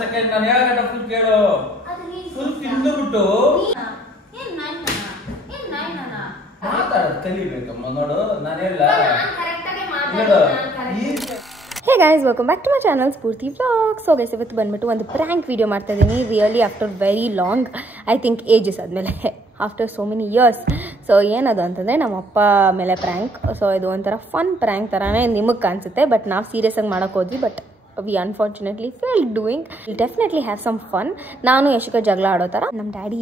Second ನಾನು ಹೇಳಗಂಟ full ಕೇಳು. Full ತಿಂದುಬಿಟ್ಟು ಮಾತಾಡೋದು ಕಲಿಬೇಕಮ್ಮ. ನೋಡು ನಾನು ಹೇಳ. Hey guys, welcome back to my channel Spoorthi vlog. So guys, ಇವತ್ತು ಬಂದ್ಬಿಟ್ಟು ಒಂದು ಪ್ರ್ಯಾಂಕ್ ವಿಡಿಯೋ ಮಾಡ್ತಾ ಇದ್ದೀನಿ. Really after very long, I think ages ಆದಮೇಲೆ, after so many years. So ಏನದು ಅಂತಂದರೆ ನಮ್ಮ ಅಪ್ಪ ಮೇಲೆ ಪ್ರ್ಯಾಂಕ್. ಸೊ ಇದು ಒಂಥರ ಫನ್ ಪ್ರ್ಯಾಂಕ್ ಥರನೇ ನಿಮಗೆ ಕಾಣಿಸುತ್ತೆ, ಬಟ್ ನಾವು ಸೀರಿಯಸ್ಸಾಗಿ ಮಾಡೋಕ್ಕೆ ಹೋದ್ವಿ. But we unfortunately failed doing. Definitely have some fun. ನಾನು ಯಶಿಕಾ ಜಗಳ ಆಡೋ ಥರ ನಮ್ಮ ಡ್ಯಾಡಿ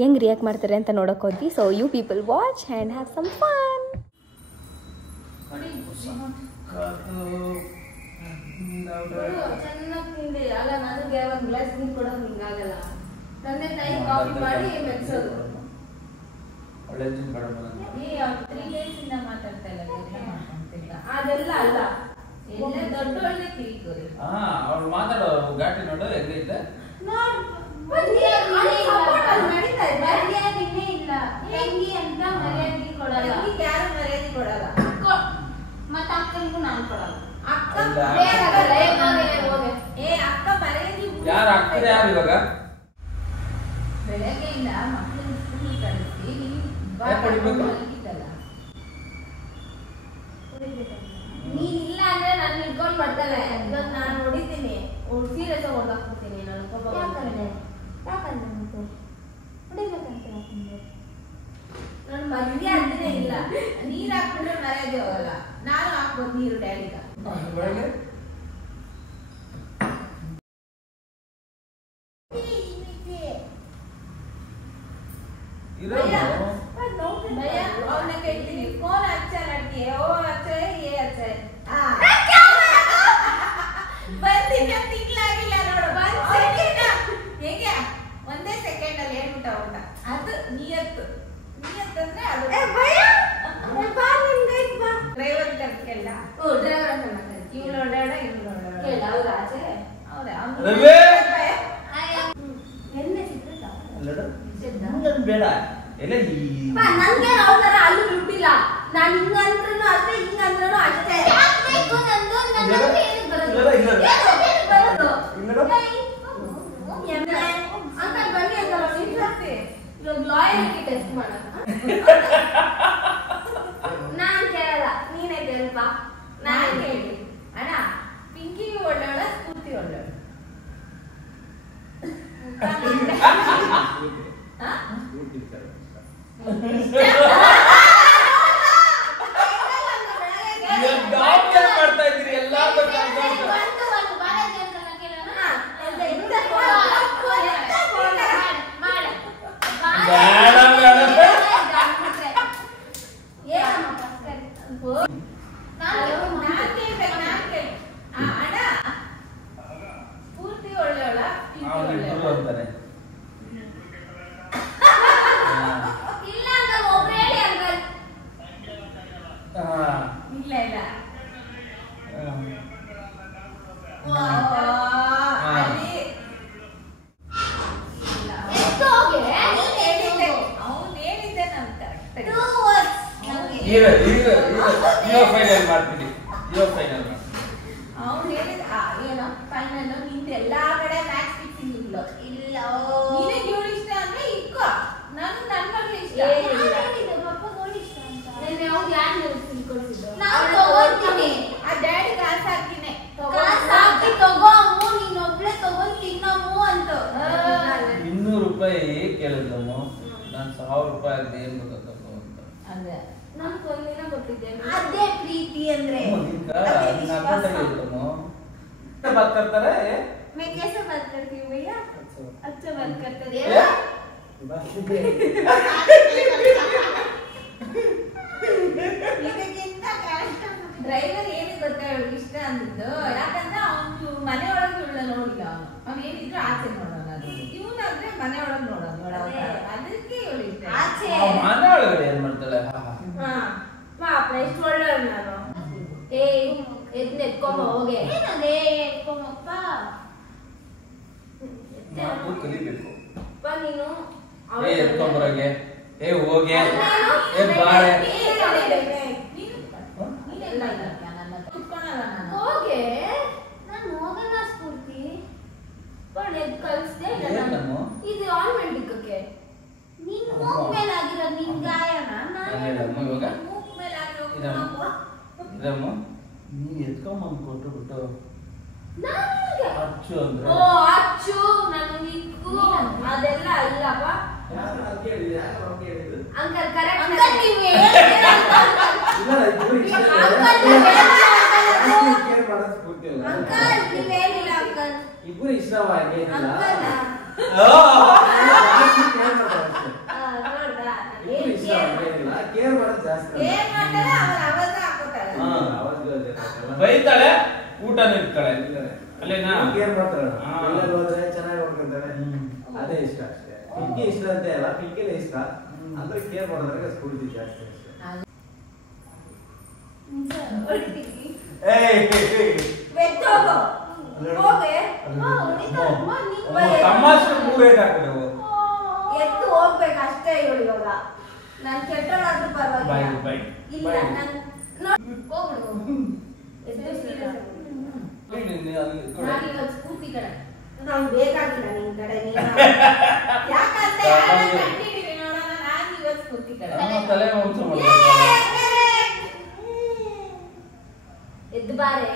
ಹೆಂಗೆ ರಿಯಾಕ್ಟ್ ಮಾಡ್ತಾರೆ ಅಂತ ನೋಡೋಕೆ ಹೋದ್ವಿ. So you people watch and have some fun. ಚೆನ್ನಾಗಿ ತಿಂಡಿ ಅಲ್ಲ, ನನಗೆ ಒಂದು ಗ್ಲಾಸ್ ನೀರು ಕೊಡೋದು ನಿಂಗಾಗಲ್ಲ. ತಂದೆ ತಾಯಿ ಕಾಫಿ ಮಾಡಿ ಮೆಚ್ಚೋದು. ಈ 3 days ಇಂದ ಮಾತಾಡ್ತಾ ಇಲ್ಲ, ಅದೆಲ್ಲ ಅಲ್ಲ, ಎಲ್ಲ ದೊಡ್ಡೊಳ್ಳೆ ಕಿರಿಕೋರಿ. ಅವ್ರು ಮಾತಾಡೋ ಘಾಟಿ ನೋಡು ಹೆಂಗೈತೆ. ಮರ್ಯಾದೆನೇ ಇಲ್ಲ. ಹೆಂಗಿ ಅಂತ ಮರ್ಯಾದೆ ಕೊಡಲ್ಲ. ಯಾರು ಮರ್ಯಾದೆ ಕೊಡಲ್ಲ. ಮತ್ತ ಅಕ್ಕನಿಗೂ ನಾನು ಕೊಡಲ್ಲ. ಅಕ್ಕ ಯಾರು ಆಗ್ತದೆ ಯಾರು ಇವಾಗ? ಬೆಳಗ್ಗೆಯಿಂದ ಮಕ್ಕಳನ್ನ ಸ್ಕೂಲ್ ಕಳಿಸಿ ನೀನ್ ಇಲ್ಲ ಅಂದ್ರೆ ನಾನು ಹಿಡ್ಕೊಂಡ್ ಬರ್ತಾಳೆ. ಇವಾಗ ನಾನು ಹೊಡಿತೀನಿ, ಸೀರಿಯಸ್ ಆಗಿ ಹೊಡೆದಾಕ್ಬಿಡ್ತೀನಿ. ನಾನು ನನ್ನ ಮರ್ಯಾದೆ ಅಂತಾನೆ ಇಲ್ಲ. ನೀರ್ ಹಾಕ್ಬಿಟ್ರೆ ಮರ್ಯಾದೆ ಹೋಗಲ್ಲ. ನಾನು ಹಾಕ್ಬೋದು ನೀರು ಡ್ಯಾಡಿಗ. भैया ಅವನ್ನ ಕೇಳ್ತೀನಿ, कौन अच्छा लड़की है? वो अच्छा है, ये अच्छा है. ಬಂದಿದ್ದ ತಿಂಗಳಾಗಿಲ್ಲ ನೋಡು. ಹೇಗೆ ಒಂದೇ ಸೆಕೆಂಡ್ ಅಲ್ಲಿ ಹೇಳ್ಬಿಟ್ಟ ಊಟ. ಅದು ನಿಯತ್ತು. ನಿಯತ್ತಂದ್ರೆ ಅದು ಡ್ರೈವರ್ ಕರ್ಕೆಲ್ಲ. ಓ ಡ್ರೈವರ್ ಅಂತ ಮಾತಾಡ್ತೀನಿ. ಇವಳು ಓಡಾಡ ಇವಳು ಓಡಾಡ. ಹೌದು ಆಚೆ ಹೌದಾ? ಎಣ್ಣೆ ಸಿಕ್ಕಿಲ್ಲ ಬೇಡ. ನನ್ಗೆ ಯಾವ ತರ ಅಲ್ಲೂ ಬಿಟ್ಟಿಲ್ಲ. ನಾನು ಹಿಂಗಂದ್ರೂ ಅಷ್ಟೇ, ಹಿಂಗಂದ್ರೂ ಅಷ್ಟೇ. ಲಾಯಲ್ಟಿ ಟೆಸ್ಟ್ ಮಾಡ. ನಾನ್ ಕೇಳಲ್ಲ, ನೀನೇ ಕೇಳಪ್ಪ. ನಾನ್ ಕೇಳಿ ಅಣ್ಣ, ಪಿಂಕಿಗೆ ಒಳ್ಳೋಳ ಸ್ಫೂರ್ತಿ ಒಳ್ಳೋಳ? ಮಾಡ್ತಾ ಇದ್ರಿ ಎಲ್ಲ. ಸ್ಫೂರ್ತಿ ಒಳ್ಳೆಯವಳ, ಅಂತಾನೆ. ಇಲ್ಲ ಅಂಕಲ್, ಒಬ್ರು ಹೇಳಿ ಅಂಕಲ್. ಇಲ್ಲ ಇಲ್ಲ ಫೈನಲ್ ಮಾಡ್ತೀನಿ. ಫೈನಲ್ ಅವ್ನು ಹೇಳಿದ ಏನೋ ಫೈನಲ್. ನಿಂದ ಎಲ್ಲಾ ಕಡೆ ಮ್ಯಾಚ್ ಫಿಕ್ಸಿಂಗ್ ಇಲ್ಲ. ಇಲ್ಲ ನಿನಗೆ ಇವಳು ಇಷ್ಟ ಅಂದ್ರೆ ಇಕ್ಕೋ. ನನ್ನ ಮಗಳು ಇಷ್ಟ. ನಾನು ತಗೋತೀನಿ. ಆ ಡ್ಯಾಡಿ ಕಾಸು ಹಾಕಿನಿ. ಕಾಸು ಹಾಕಿ ತಗೋ ಅಮ್ಮು, ನೀನೊಬ್ಳೆ ತಗೊಂಡು ತಿನ್ನಮ್ಮು ಅಂತ. 200 ರೂಪಾಯಿ ಕೇಳಿದ್ಲಮ್ಮ. ನಾನು 1000 ರೂಪಾಯಿ ಅದೇ ಏನ್ ಗೊತ್ತಪ್ಪ ಅಂತ. ಅದೇ ನಾನು ಒಂದಿನ ಕೊಟ್ಟಿದ್ದೆ. ಅದೇ ಪ್ರೀತಿ ಅಂದ್ರೆ. बात करता रहे. मैं कैसे बात करती हूँ भैया? अच्छा बात करते रे. ಡ್ರೈವರ್ ಏನಿಗೆ ಗೊತ್ತಾ ಇವಳಿಗೆ ಇಷ್ಟ ಅಂದಿದ್ದು? ಯಾಕಂದ್ರೆ ಅವನು ಮನೆ ಒಳಗೆ ಇವಳನ್ನ ನೋಡಿಲ್ಲ. ಅವ್ನು ಏನಿದ್ರು ಆಚೆ ನೋಡೋಣ. ಇವನಾದ್ರೆ ಮನೆ ಒಳಗೆ ನೋಡೋಣ. ಅದಕ್ಕೆ ಇವಳು ಇಷ್ಟ. ಆಚೆ ಮನೆ ಒಳಗಡೆ ಏನ್ ಮಾಡ್ತಾಳೆ? ಪಾಪ ಎಷ್ಟು ಒಳ್ಳೆಯವ್ರು ನಾನು. ಎತ್ಕೊಂಬ ಹೋಗೆ. ಏನದೇ ಎತ್ಕೊಂಬಪ್ಪ? ಕಲಿಬೇಕು ನೀನು ಎತ್ಕೊಂಬರೋಗೆ. ಹೋಗೆ ಬಾಳೆ ಹೋಗೆ. ನಾನು ಹೋಗಲ್ಲ ಸ್ಫೂರ್ತಿ. ಕಳಿಸ್ದೆ ಏನಮ್ಮ ಇದು ಆಲ್ಮಂಡ್ ಇಕ್ಕಕ್ಕೆ ನೀನ್ ಮೂಗ್ ಮೇಲೆ ಆಗಿರೋದು ನಿನ್ ಗಾಯನ ಅಮ್ಮ ಇವಾಗ ಮೂಗ್ ಮೇಲೆ ಆಗಿರೋ ಇದಮ್ಮ ನೀ ಎತ್ಕೊಂಬಂದು ಕೊಟ್ಟು ಬಿಟ್ಟು ನನಗೆ ಅಚ್ಚು ಅಂದ್ರೆ ಓ ಅಚ್ಚು ನನಗೆ ಇಕ್ಕು ಅದೆಲ್ಲ ಇಲ್ಲಪ್ಪ ಅಂಕಲ್ ಕರೆಕ್ಟ್ ಅಂಕಲ್ ನೀವು ಅಂಕಲ್ ನೀವೇನಿಲ್ಲ ಅಂಕಲ್ ಇಬ್ಬರು ಇಷ್ಟವಾಗಿ ಅಂಕಲ್ ಕೇರ್ ಮಾಡೋದು ಜಾಸ್ತಿ ಏನ್ ಮಾಡ್ತಾರೆ ಅವ್ರ ಅವತ್ತ ಹಾಕೋತಾರೆ ಬೈತಾಳೆ ಊಟನೂ ಇರ್ತಾಳೆ ಅಲ್ಲೇನಾ ಕೇರ್ ಮಾಡ್ತಾಳೆ ಹಾ. ಎಲ್ಲೆಲ್ಲಿ ಹೋದ್ರೆ ಚೆನ್ನಾಗಿ ನೋಡ್ಕೊಂತಾಳೆ ಅದೇ ಇಷ್ಟ ಅಷ್ಟೇ ಪಿಂಕಿ ಇಷ್ಟ ಅಂತ ಅಲ್ಲ ಪಿಂಕಿನೇ ಇಷ್ಟ ಅಂದ್ರೆ ಕೇರ್ ಮಾಡೋದ್ರಾಗ ಸ್ಕೂಲ್ ಜಾಸ್ತಿ ಅಷ್ಟೇ ತಮಾಷೆ ಮೂರೇಟ್ ಹಾಕಿದವು ಎತ್ತು ಹೋಗ್ಬೇಕು ಅಷ್ಟೇ ಇವಳು ಇವಾಗ ನಾನು ಕೆಟ್ಟವಳಾದ್ರೂ ಬಾಯ್ ಪರವಾಗಿಲ್ಲ ಬಾಯ್ ಇಲ್ಲ ನಾನು ಹೋಗ್ಬಿಡು ಎದ್ದು serious ಆಗಿ. ನಾನು ಇವಾಗ ಸ್ಫೂರ್ತಿ ಕಡೆ ನಂಗೆ ಬೇಕಾಗಿಲ್ಲ ನಿನ್ ಕಡೆ ನೀನು ಯಾಕಂದ್ರೆ ಕಂಡಿದ್ದೀವಿ ನೋಡೋಣ ನಾನು ಇವತ್ತು ಸ್ಫೂರ್ತಿ ಕಡೆ ತಲೆ ವಂಶ ಎದ್ದು ಬಾರೆ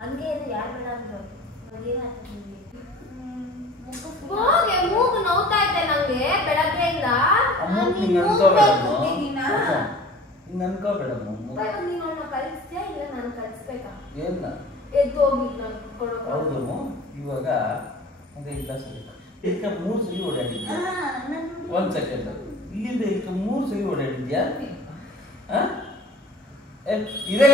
ಹಂಗೆ ಇದು ಯಾರು ಬೇಡ ಅಂದ್ರು ಹೋಗೆ ಮೂಗು ನೋವ್ತಾ ಇದೆ ನಂಗೆ ಬೆಳಗ್ಗೆಯಿಂದ ಹಿಂಗ ಅನ್ಕೋಬೇಡಮ್ಮ ನೀನು ಅವನ್ನ ಕಳಿಸ್ತೀಯಾ ಇಲ್ಲ ನಾನು ಕಳಿಸ್ಬೇಕಾ ಏನ ಎದ್ದು ಹೋಗಿ ನಾನು ಕೊಡೋಕೆ ಹೌದು ಇವಾಗ ಅದೇ ಇಲ್ಲ ಸರಿ ಇದಕ್ಕೆ 3 ಸಲ ಓಡಾಡಿದ್ಯಾ ಒಂದ್ ಸೆಕೆಂಡ್ ಇಲ್ಲಿಂದ ಇದಕ್ಕೆ 3 ಸಲ ಓಡಾಡಿದ್ಯಾ ಇದೇ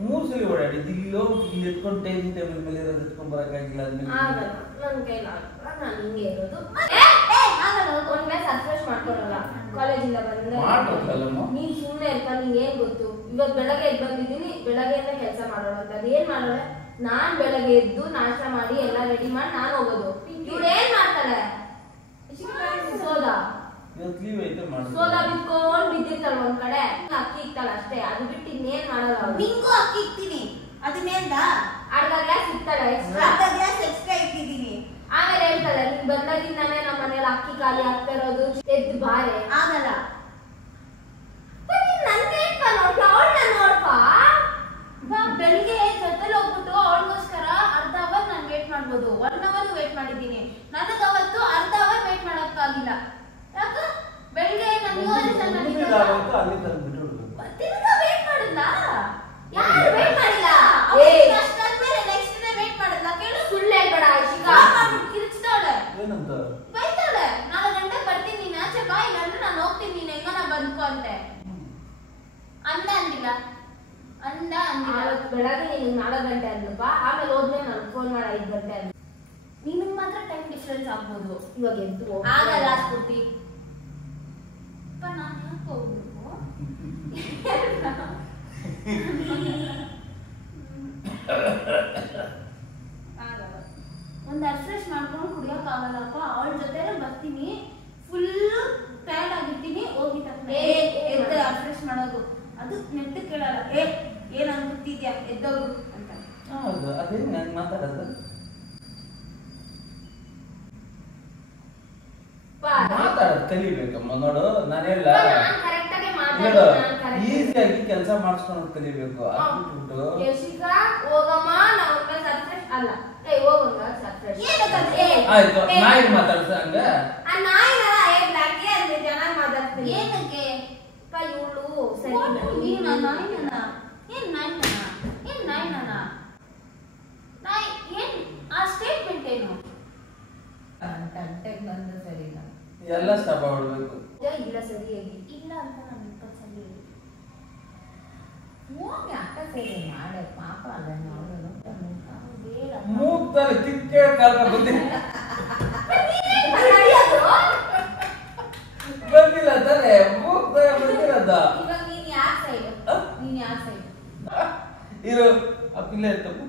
3 ಸಲ ಓಡಾಡಿದ್ದು ಇಲ್ಲಿ ಹೋಗಿ ಇಲ್ಲಿ ಎತ್ಕೊಂಡು ಟೈಮಿಂಗ್ ಟೇಬಲ್ ಮೇಲೆ ಇರೋದು ಎತ್ಕೊಂಡ್ ಬರಕ್ಕಾಗಿಲ್ಲ ಆಗಲ್ಲ ನನ್ನ ಕೈಲಾಗಲ್ಲ ನಾನು ಹಿಂಗೆ ಇರೋದು ಒಂದ್ ಮ್ಯಾಚ್ ಸರ್ಫ್ರೆಶ್ ಮಾಡ್ಕೊಡಲ್ಲ ಕಾಲೇಜಿಂದ ಮಾಡ್ಕೊಡಲ್ಲಮ್ಮ ನೀನ್ ಸುಮ್ಮನೆ ಇರ್ಪ ನಿಂಗೆ ಏನ್ ಗೊತ್ತು ಇವತ್ತು ಬೆಳಗ್ಗೆ ಎದ್ದು ಬಂದಿದ್ದೀನಿ ಬೆಳಗ್ಗೆಯಿಂದ ಕೆಲಸ ಮಾಡೋಣ ಅಂತ ಅದು ಏನ್ ಮಾಡೋಣ ನಾನ್ ಬೆಳಗ್ಗೆ ಎದ್ದು ನಾಷ್ಟ ಮಾಡಿ ಎಲ್ಲ ರೆಡಿ ಮಾಡಿ ನಾನು ಹೋಗೋದು ಇವ್ರು ಏನ್ ಮಾಡ್ತಾರೆ ಸೋದಾ ಇವತ್ತು ಲೀವ್ ಐತೆ ಮಾಡಿ ಸೋದಾ ಬಿತ್ಕೊಂಡ್ ಬಿದ್ದಿರ್ತಾಳ ಒಂದ್ ಕಡೆ ಅಕ್ಕಿ ಇಕ್ತಾಳ ಅಷ್ಟೇ ಅದು ಬಿಟ್ಟು ಇನ್ನೇನ್ ಮಾಡಲ್ಲ ಅವ್ಳು. ನಿಂಗೂ ಅಕ್ಕಿ ಇಕ್ತೀನಿ ಅದನ್ನೇಂದ ಅರ್ಧ ಗ್ಲಾಸ್ ಇಕ್ತಾಳೆ extra. ಅರ್ಧ ಗ್ಲಾಸ್ ಎಕ್ಸ್ಟ್ರಾ ಇಟ್ಟಿದ್ದೀನಿ ಆಮೇಲೆ ಹೇಳ್ತಾಳೆ ನೀನ್ ಬಂದಾಗಿಂದಾನೆ ನಮ್ಮ ಮನೇಲಿ ಅಕ್ಕಿ ಖಾಲಿ ಆಗ್ತಾ ಇರೋದು ಎದ್ದು ಬಾರೆ ಆಗಲ್ಲ ಬೆಳಿಗ್ಗೆ ಜೊತೆಲಿ ಹೋಗ್ಬಿಟ್ಟು ಅವಳಿಗೋಸ್ಕರ ಅರ್ಧ ಅವರ್ ನಾನು ವೇಟ್ ಮಾಡ್ಬೋದು 1 ಅವರ್ ವೇಟ್ ಮಾಡಿದ್ದೀನಿ ನನಗೆ ಅವತ್ತು ಅರ್ಧ ಅವರ್ ವೇಟ್ ಮಾಡಕ್ಕಾಗಿಲ್ಲ ಯಾಕ ಬೆಳಿಗ್ಗೆ ಅಲ್ಲಿ ತಂದ್ಬಿಟ್ಟು ತಿರ್ಗಾ ವೇಟ್ ಮಾಡಿಲ್ಲ ಯಾರು ವೇಟ್ ಮಾಡಿಲ್ಲ ಅಷ್ಟಾದ್ಮೇಲೆ ನೆಕ್ಸ್ಟ್ ಡೇ ವೇಟ್ ಮಾಡಿಲ್ಲ ಕೇಳು ಸುಳ್ಳು ಹೇಳ್ಬೇಡ ಶಿಖಾ ಕಿರ್ಚ್ತಾಳೆ ಏನಂತ ಬೈತಾಳೆ 4 ಗಂಟೆ ಬರ್ತೀನಿ ನೀನ್ ಆಚೆ ಬಾ ಇಲ್ಲಾಂದ್ರೆ ನಾನು ಹೋಗ್ತೀನಿ ನೀನ್ ಹೆಂಗನ ಬಂದ್ಕೊ ಅಂತೆ ಅಂದಿಲ್ಲ ಬೆಳಗ್ಗೆ ನೀನು 4 ಗಂಟೆ ಅಂದಪ್ಪ ಆಮೇಲೆ ಹೋದ್ಮೇಲೆ ನಾನು ಫೋನ್ ಮಾಡಿ 5 ಗಂಟೆ ಅಂದ ನಿನಗೆ ಮಾತ್ರ ಟೈಮ್ ಡಿಫರೆನ್ಸ್ ಆಗ್ಬೋದು ಇವಾಗ ಎದ್ದು ಆಗಲ್ಲ ಸ್ಫೂರ್ತಿ ನಾನು ಯಾಕೆ ಹೋಗ್ಬೇಕು ಆಗಲ್ಲ ಒಂದು ರಿಫ್ರೆಶ್ ಮಾಡ್ಕೊಂಡು ಕುಡಿಯೋಕೆ ಆಗಲ್ಲಪ್ಪ ಅವಳ ಜೊತೆನೆ ಬರ್ತೀನಿ ಫುಲ್ ಟೈರ್ಡ್ ಆಗಿರ್ತೀನಿ ಹೋಗಿ ತಕ್ಷಣ ಎದ್ದು ರಿಫ್ರೆಶ್ ಮಾಡೋದು ಅದು ನೆಟ್ಟು ಕೇಳಲ್ಲ ಏನ್ ಅನ್ಬಿಟ್ಟಿದ್ಯಾ ಎದ್ದೋಗು ಅಂತ ಹೌದು ಅದೇನು ನಾನು ಮಾತಾಡೋದು ಮಾತಾಡೋದು ಕಲಿಬೇಕಮ್ಮ ನೋಡು ನಾನು ಹೇಳ ನೋಡು ಈಸಿಯಾಗಿ ಕೆಲಸ ಮಾಡಿಸ್ಕೊಂಡು ಕಲಿಬೇಕು ಅದ್ಬಿಟ್ಟು ಹೋಗಮ್ಮ ನಾವು ಸರ್ಫ್ರೆಶ್ ಅಲ್ಲ ಹೋಗಂಗ ಸರ್ಫ್ರೆಶ್ ಆಯ್ತು ನಾಯಿ ಮಾತಾಡ್ಸ ಹಂಗ ಆ ನಾಯಿನ ಬ್ಲಾಕ್ ಅಂದ್ರೆ ಚೆನ್ನಾಗಿ ಮಾತಾಡ್ತೀನಿ ಏನಕ್ಕೆ ಇವಳು ಸರಿ ನೀನು ನಾಯಿನ ಏನ್ ನಾಯಿನ ನಾಯಿ ಏನ್ ಆ ಸ್ಟೇಟ್ಮೆಂಟ್ ಏನು ತಂಟೆಗೆ ಬಂದ್ರೆ ಸರಿ ಇಲ್ಲ ಎಲ್ಲ ಸ್ಟಾಪ್ ಆಗ್ಬಿಡ್ಬೇಕು ಇಲ್ಲ ಸರಿಯಾಗಿ ಇಲ್ಲ ಅಂತ ನಾನು 20 ಸಲ ಹೇಳಿ ಹೋಗಿ ಅಕ್ಕ ಸರಿ ಮಾಡೆ ಪಾಪ ಅದನ್ನು ಅವಳು ಬೇಡ ಮೂಗ್ತಾರೆ ತಿಕ್ಕೆ ಕಾಲ ಬಂದಿಲ್ಲ ತಾನೆ ಮೂಗ್ತಾರೆ ಬಂದಿರೋದ ಇವಾಗ ನೀನ್ ಯಾರ್ ಸೈಡ್ ಇರು ಆ ಪಿಲ್ಲ ಎತ್ತಪ್ಪು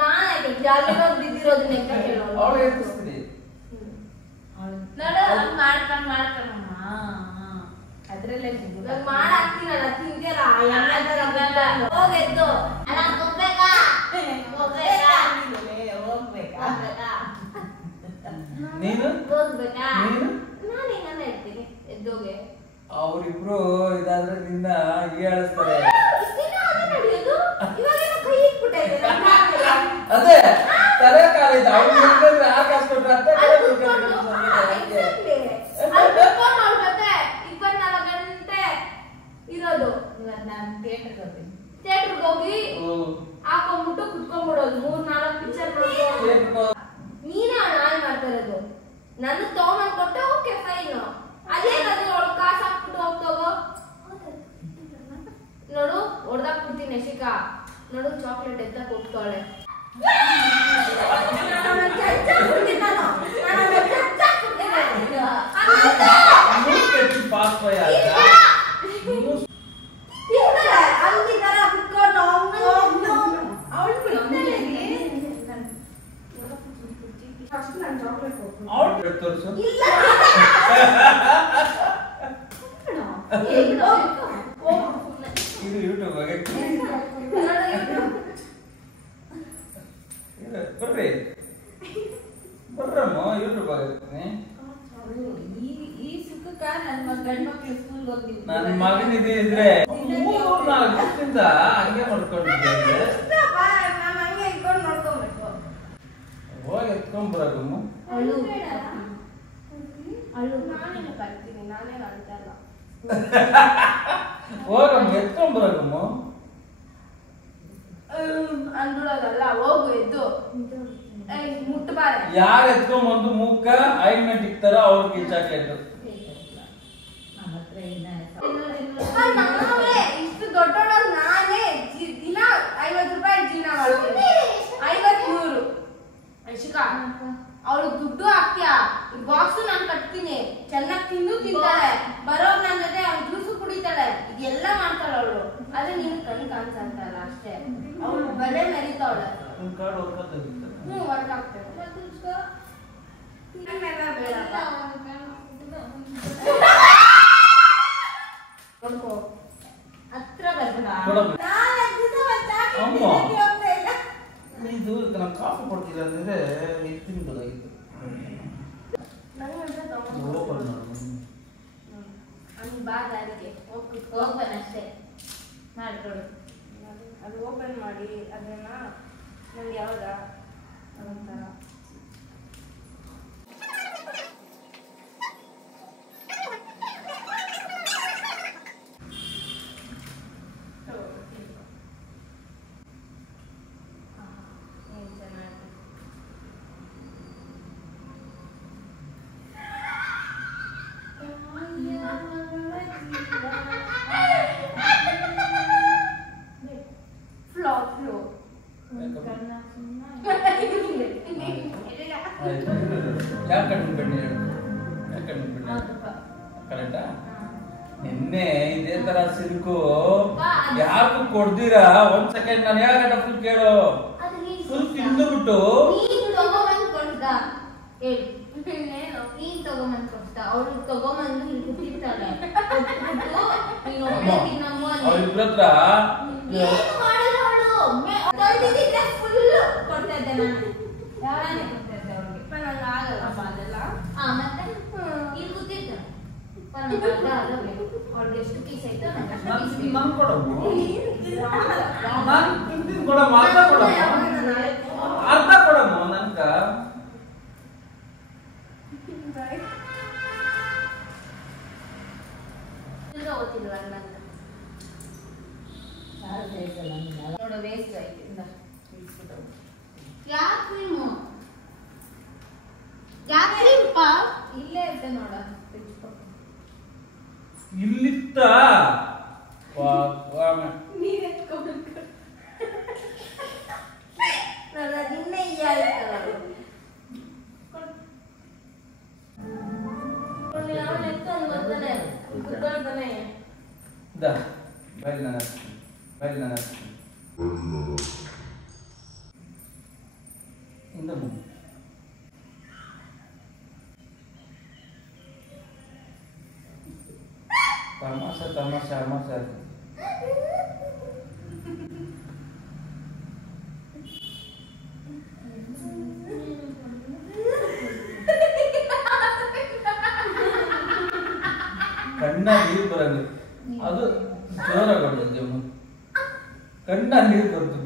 ನಾನೇ ಜಾಲಿರೋದು ಬಿದ್ದಿರೋದು ನೆಕ್ಕ ಕೇಳೋದು ಅವಳು ಎತ್ತಿಸ್ತೀನಿ ನೋಡು ಹಂಗ್ ಮಾಡ್ಕೊಂಡ್ ಅದ್ರಲ್ಲೇ ಇವಾಗ ಮಾಡಾಕ್ತೀನಲ್ಲ ತಿಂತೀರ ಹೋಗೆದ್ದು ಅಲ್ಲ ಹೋಗ್ಬೇಕಾ ಹೋಗ್ಬೇಕಾ ನೀನು ಹೋಗ್ಬೇಕಾ ನೀನು ನಾನು ಹೆಂಗಂತ ಇರ್ತೀನಿ ಎದ್ದೋಗೆ ಅವರಿಬ್ರು ಇದಾದ್ರೆ ನಿನ್ನ ಹೀಯಾಳಿಸ್ತಾರೆ. ಅದೇ ತಲೆ ಕಾಲಿದ ಅವ್ರು ಆಕಾಶ ಕೊಟ್ರೆ ಅತ್ತೆ ಕಡೆ ಇರೋದು ನಾನು ಥಿಯೇಟರ್ಗೆ ಹೋಗ್ತೀನಿ. ಥಿಯೇಟರ್ಗೆ ಹೋಗಿ ಹಾಕೊಂಡ್ಬಿಟ್ಟು ಕುತ್ಕೊಂಡ್ಬಿಡೋದು 3-4 ಪಿಕ್ಚರ್ ನೀನೇ ನಾನು ಮಾಡ್ತಾ ಇರೋದು. ನನ್ನ ತಗೊಂಡ್ ಕೊಟ್ಟೆ ಓಕೆ ಫೈನ್. ಅದೇನಾದ್ರೆ ಅವಳು ಕಾಸು ಹಾಕ್ಬಿಟ್ಟು ಹೋಗ್ತೋಗೋ ನೋಡು ಹೊಡೆದಾಕ್ಬಿಡ್ತೀನಿ ಶಿಖಾ. ನೋಡು ಚಾಕ್ಲೇಟ್ ಎತ್ತಕ್ಕೆ ಹೋಗ್ತಾಳೆ. ತೋರಿಸು ಇದು ಯೂಟ್ಯೂಬ್ ಬರ್ರಿ ಬರ್ರಮ್ಮ ಯೂಟ್ಯೂಬ್ ಆಗಿರ್ತೀನಿ. ಈ ಸುಖಕ್ಕ ನನ್ನ ಗಂಡ್ಮಕ್ಳು ಸ್ಕೂಲ್ ಹೋಗ್ತೀನಿ. ನನ್ನ ಮಗನಿದೆ ಇದ್ರೆ 3-4 ವರ್ಷದಿಂದ ಹಂಗೆ ಮಾಡ್ಕೊಂಡಿದ್ದೆ. ಹೋಗಿ ಎತ್ಕೊಂಡ್ ಬರಗಮ್ಮ. ಹೋಗಮ್ಮ ಎತ್ಕೊಂಡ್ ಬರಗಮ್ಮ. ಅಂದ್ಬಿಡೋದಲ್ಲ ಹೋಗು ಎದ್ದು ಮುಟ್ಟಬಾರ. ಯಾರು ಎತ್ಕೊಂಡ್ ಬಂದು ಮುಕ್ಕ ಆಯಿಂಟ್ಮೆಂಟ್ ಇಕ್ತಾರ ಅವ್ರಿಗೆ ಚಾಕ್ಲೇಟ್. ಇಷ್ಟು ದೊಡ್ಡೋಳು ನಾನೇ ದಿನ 50 ರೂಪಾಯಿ ಜೀವನ ಮಾಡ್ತೀನಿ. 50-100 ಶಿಖಾ ಅವಳು ದುಡ್ಡು ಹಾಕ್ತೀಯ. ಬಾಕ್ಸು ನಾನು ಕಟ್ತೀನಿ. ಚೆನ್ನಾಗಿ ತಿಂತಾಳೆ. ಬರೋರು ನನ್ನ ಜೊತೆ ಅವ್ಳು ಜ್ಯೂಸು ಕುಡಿತಾಳೆ. ಇದೆಲ್ಲ ಮಾಡ್ತಾಳೆ ಅವಳು. ಆದ್ರೆ ನೀನು ಕಣ್ಣು ಕಾಣಿಸಲ್ಲ ಅಷ್ಟೇ. ಅವಳು ಬಲೆ ಮೆರಿತಾವಳೆ. ವರ್ಕ್ ಆಗ್ತದೆ. ನೋಡ್ಕೋ ಹತ್ರ ಬರ್ಬೇಡ. ಇದು ನಾನು ಕಾಫಿ ಕೊಡ್ತಿಲ್ಲ ಅಂದ್ರೆ ಇದು ತಿನ್ಬೋದಾಗಿತ್ತು. ಹೋಗ್ಬನಷ್ಟೇ ಮಾಡ್ಕೊಡು. ಅದು ಓಪನ್ ಮಾಡಿ ಅದನ್ನ ನಂಗೆ ಯಾವಾಗ ಒಂಥರ ಕರೆಕ್ಟಾ? ನಿನ್ನೆ ಇದೇ ತರ ಸಿಲ್ಕು ಯಾರು ಕೊಡ್ದಿರಾ? 1 ಸೆಕೆಂಡ್ ನಾನು ಹೇಳಗಟ್ಟ ಫುಲ್ ಕೇಳು. ಫುಲ್ ತಿಂದುಬಿಟ್ಟು ನೀನ್ ತಗೊಂಬಂದು ಕೊಡ್ದ ನೀನ್ ತಗೊಂಬಂದು ಕೊಡ್ದ. ಅವಳು ತಗೊಂಬಂದು ಹಿಂಗ್ ಕೂತಿರ್ತಾಳೆ. ಅವ್ರಿಬ್ರ ಹತ್ರ ಫುಲ್ ಕೊಡ್ತಾ ಇದ್ದೆ ನಾನು. ಯಾವಾಗಲೇ ಕೊಡ್ತಾ ಇದ್ದೆ ಅವ್ರಿಗೆ. ನಂಗೆ ಆಗಲ್ಲಪ್ಪ ಅದೆಲ್ಲ. ಮತ್ತೆ ಇಲ್ಲಿ ಕೂತಿರ್ತಾಳೆ. ಅವ್ಳಿಗೆ ಎಷ್ಟು ಪೀಸ್ ಆಯ್ತು ನನ್ ಕೊಡಮ್ಮ. ನಾನು ತಿಂತೀನಿ ಕೊಡಮ್ಮ. ಅರ್ಧ ಕೊಡಮ್ಮ. ಅರ್ಧ ಕೊಡಮ್ಮ ನನ್ಕ. ನೋಡು ವೇಸ್ಟ್ ಆಯ್ತು. ಯಾವ ಕ್ರೀಮು? ಯಾವ ಕ್ರೀಮ್ ಪಾ? ಇಲ್ಲೇ ಐತೆ ನೋಡ. ಇಲ್ಲಿತ್ತ ನೀನ್ ಎತ್ಕೊಬೇಕು. ನನ್ನ ನಿನ್ನೆ ತಮಾಷೆ ಕಣ್ಣ ನೀರು ಬರೋದು ಅದು ಜೋರಾಗಿ ಕಣ್ಣ ನೀರು ಬರ್ತದೆ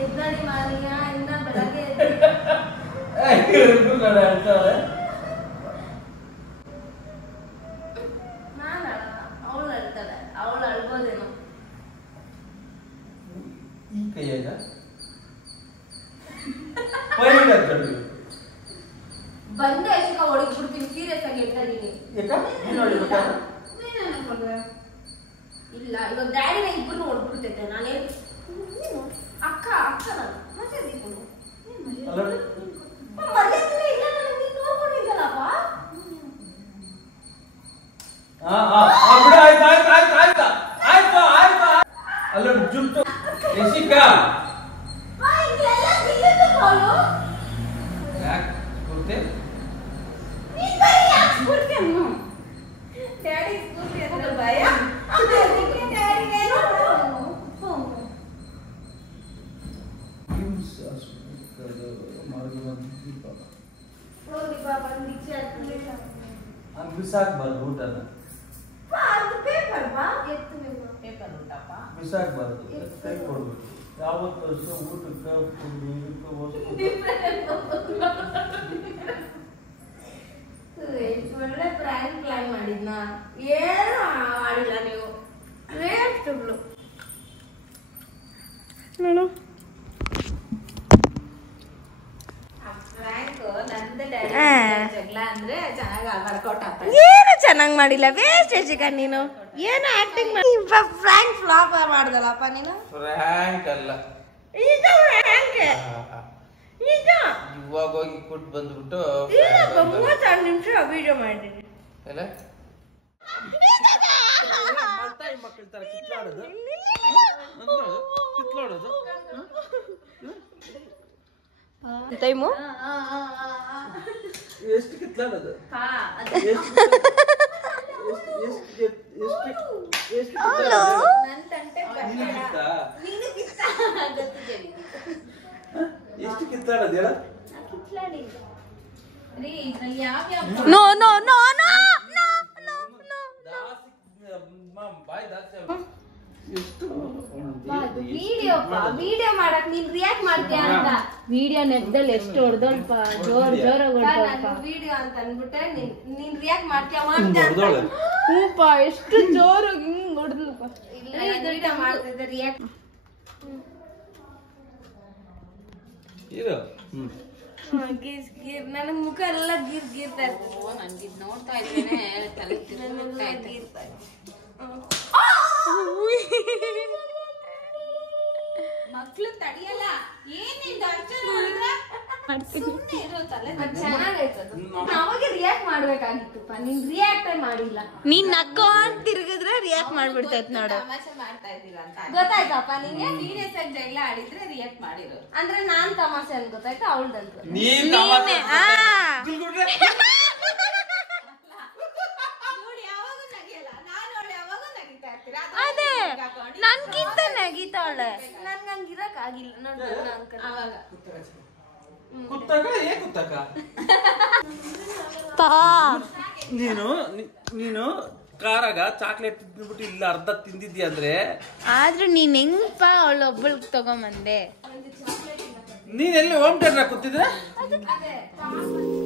ಎದ್ದಾಡಿ ಮಾರಿಯ ಇನ್ನ ಬೆಳಗ್ಗೆ ಹೇಳ್ತಾರೆ ನಾನು ಅವಳು ಅಳ್ತಾಳೆ ಅವಳು ಅಳ್ಬೋದೇನೋ ಈ ಕೈಯಾಗ ಬಂದೆ ಅಷ್ಟಕ್ಕೆ ಹೊಡಿದ್ಬಿಡ್ತೀನಿ ಸೀರಿಯಸ್ ಆಗಿ ಹೇಳ್ತಾ ಇದೀನಿ ಇಲ್ಲ ಇವಾಗ ಡ್ಯಾಡಿನ ಇಬ್ಬರು ಹೊಡ್ಬಿಡ್ತೈತೆ ನಾನೇ ಅಕ್ಕ ಅಕ್ಕ ನಾನು ಮತ್ತೆ ಇಲ್ಲ ನೀನ್ ನೋಡ್ಕೊಂಡಿದ್ದಲ್ಲಪ್ಪ ಅಲ್ಲ ಜುಟ್ಟು ಯಶಿಕಾ ಯಾಕೆ ಕೊಡ್ತೆ ಡ್ಯಾಡಿ ಸ್ಕೂಟಿ ಅಂದ್ರೆ ಭಯ ಬಿಸಾಕ್ಬಾರ್ದು ಊಟನ ಬಿಸಾಕ್ಬಾರ್ದು ಕೈ ಕೊಡ್ಬೇಕು ಯಾವತ್ತು ಅಷ್ಟೇ ಊಟಕ್ಕೆ ಒಳ್ಳೆ ಪ್ಲಾನ್ ಮಾಡಿದ್ನ ಏನು ಮಾಡಿಲ್ಲ ನೀವು ವೇಸ್ಟ್ಗಳು ನಾನು ಜಗಳ ಅಂದ್ರೆ ಚೆನ್ನಾಗಿ ವರ್ಕೌಟ್ ಆಗ್ತದೆ ಏನು ಚೆನ್ನಾಗಿ ಮಾಡಿಲ್ಲ ವೇಸ್ಟ್ ಯಶಿಕಾ ನೀನು ಏನು ಆಕ್ಟಿಂಗ್ ಮಾಡಿ ಫ್ರಾಂಕ್ ಫ್ಲಾಪ್ ಮಾಡ್ದಲ್ಲಪ್ಪ ನೀನು ಫ್ರ್ಯಾಂಕ್ ಅಲ್ಲ ಈಗ ಫ್ರಾಂಕ್ ಈಗ ಇವಾಗ ಹೋಗಿ ಕೊಟ್ಟು ಬಂದ್ಬಿಟ್ಟು 32 ನಿಮಿಷ ವಿಡಿಯೋ ಮಾಡಿದ್ದೀನಿ ಎಲ್ಲ ಮಕ್ಕಳ ತರ ಕಿತ್ಲಾಡೋದು ಕಿತ್ಲಾಡೋದು ಟೈಮು ಎಷ್ಟು ಕಿತ್ಲಾಡೋದು ಎಷ್ಟು ಕಿತ್ತಾಡೋದು ಹೇಳ ನೋ ನೋ ನೋ ನೋ ಬಾಯ್ ದಾಸಿ ವಿಡಿಯೋ ಮಾಡಕ್ ನೀನ್ ರಿಯಾಕ್ಟ್ ಮಾಡ್ತೀಯ ಅಂತ ವಿಡಿಯೋ ನೆಕ್ದಲ್ಲಿ ಎಷ್ಟು ಹೊಡೆದೋಲ್ಪ ಜೋರಾಗಿ ವಿಡಿಯೋ ಅಂತ ಅನ್ಬಿಟ್ಟೆ ನೀನ್ ರಿಯಾಕ್ಟ್ ಮಾಡ್ತೀಯ ಹೂಪ ಎಷ್ಟು ಜೋರಾಗಿ ಹಿಂಗ್ ಹೊಡೆದಲ್ಪ ವಿಡಿಯೋ ಮಾಡ್ತಿದ್ದೆ ರಿಯಾಕ್ಟ್ ಇರು ನನ್ನ ಮುಖ ಎಲ್ಲ ಗೀರ್ತಾ ಇರ್ತದೆ ನನ್ಗೆ ನೋಡ್ತಾ ಇದ್ದೇನೆ ತಲೆ ತಿರುಗ್ತಾ ಇರ್ತಾ ಮಕ್ಳು ತಡಿಯಲ್ಲ ಏನಿಂದ ಅವಾಗ ರಿಯಾಕ್ಟ್ ಮಾಡ್ಬೇಕಾಗಿತ್ತಪ್ಪ ನೀನ್ ರಿಯಾಕ್ಟ್ ಮಾಡಿಲ್ಲ ನೀನ್ ನಕ್ಕೊಂಡ್ ತಿರುಗಿದ್ರೆ ರಿಯಾಕ್ಟ್ ಮಾಡ್ಬಿಡ್ತೈತ್ ನೋಡು ತಮಾಷೆ ಮಾಡ್ತಾ ಇದ್ದೀರಾ ಅಂತ ಗೊತ್ತಾಯ್ತಪ್ಪ ನಿಂಗೆ ಸೀರಿಯಸ್ ಆಗಿ ಜಗಳ ಆಡಿದ್ರೆ ರಿಯಾಕ್ಟ್ ಮಾಡಿರೋದು ಅಂದ್ರೆ ನಾನ್ ತಮಾಷೆ ಅಂತ ಗೊತ್ತಾಯ್ತು ಅವಳ್ದಂತ ಅದೇ ನನ್ಗಿಂತ ನಗೀತಾಳೆ ನನ್ಗೆ ಹಂಗಿರಕ್ ಆಗಿಲ್ಲ ನೋಡ್ ಅವಾಗ ನೀನು ಕಾರಾಗ ಚಾಕ್ಲೇಟ್ ತಿಂದ್ಬಿಟ್ಟು ಇಲ್ಲ ಅರ್ಧ ತಿಂದಿದ್ಯಾ ಅಂದ್ರೆ ಆದ್ರೂ ನೀನ್ ಹೆಂಗಪ್ಪ ಅವಳು ಒಬ್ಬಳಿಗೆ ತಗೊಂಬಂದೆ ನೀನ್ ಎಲ್ಲಿ ಹೋಮ್ ಥಿಯೇಟರ್ ಕೂತಿದ್ರೆ ಅದೇ